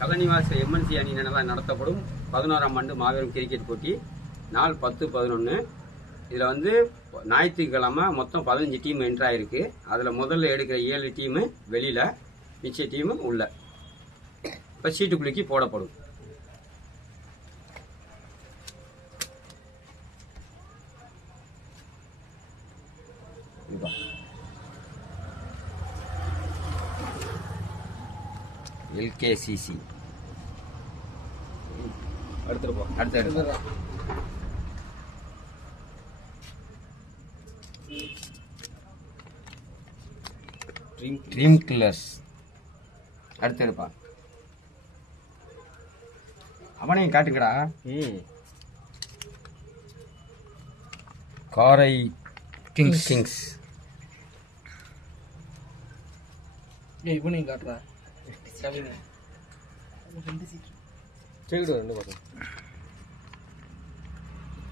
கலனிவாச MNC அணியினரால் நடத்தப்படும் 11ஆம் ஆண்டு மாபெரும் கிரிக்கெட் போட்டி நாள் 10-11. இதில் வந்து ஞாயிற்றுக்கிழமை மொத்தம் 15 டீம் என்ட்ரு ஆகிருக்கு. அதில் முதல்ல எடுக்கிற 7 டீமு வெளியில், மிச்ச டீமு உள்ள. இப்போ சீட்டுக்குலுக்கி போடப்படும். எல்கேசிசி அடுத்து ட்ரீம் கில்லர்ஸ் அடுத்து எடுப்பா. அவனையும் காட்டுக்கடா. காரை கிங்ஸ் இவனையும் காட்டுறா.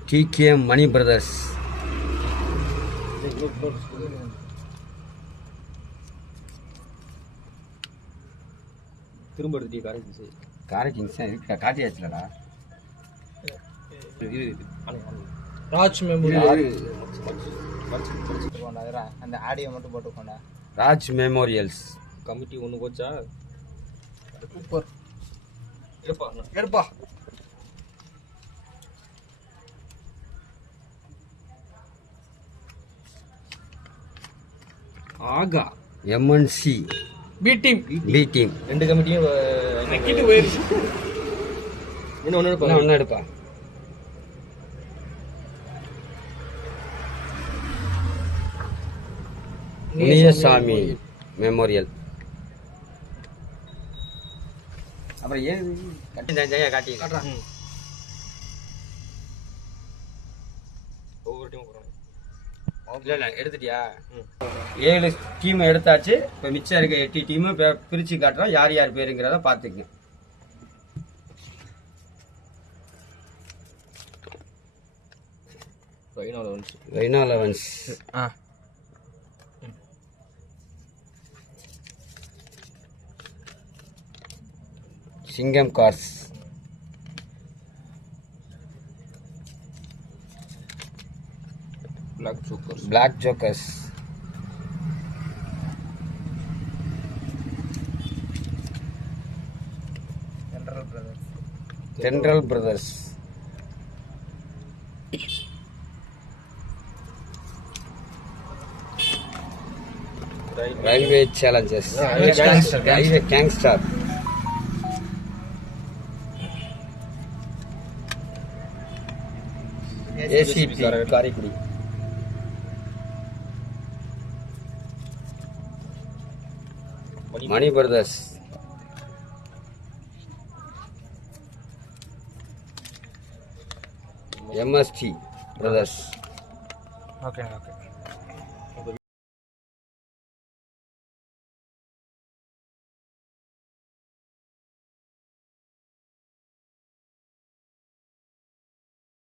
டிகே மணி பிரதர்ஸ் திரும்ப காரை கிங்ஸ் இருக்கா? காட்டியாச்சுலடா. ராஜ் மெமோரியல் அந்த ஆடியோ மட்டும் போட்டுக்கோண்டா. ராஜ் மெமோரியல்ஸ் கமிட்டி ஒன்று போச்சா? சூப்பர். எடுப்பா. ஆகா எம்என்சி பி டீம் 2 கமிட்டியும் இன்னும் ஒன்று எடுப்பா. முனியசாமி மெமோரியல். அப்புறம் ஏன் காட்டி ஒவ்வொரு டீமும் போகிறாங்க. இல்லை எடுத்துட்டியா? 7 டீம் எடுத்தாச்சு. இப்போ மிச்சம் இருக்க 8 டீமு பிரித்து காட்டுறோம். யார் யார் பேருங்கிறத பார்த்துக்குங்க. ரெய்னா லெவன்ஸ் சிங்கம் cars black jokers Thendral brothers railway challengers railway gangster ACP Karaikudi Mani brothers MSD brothers. Okay.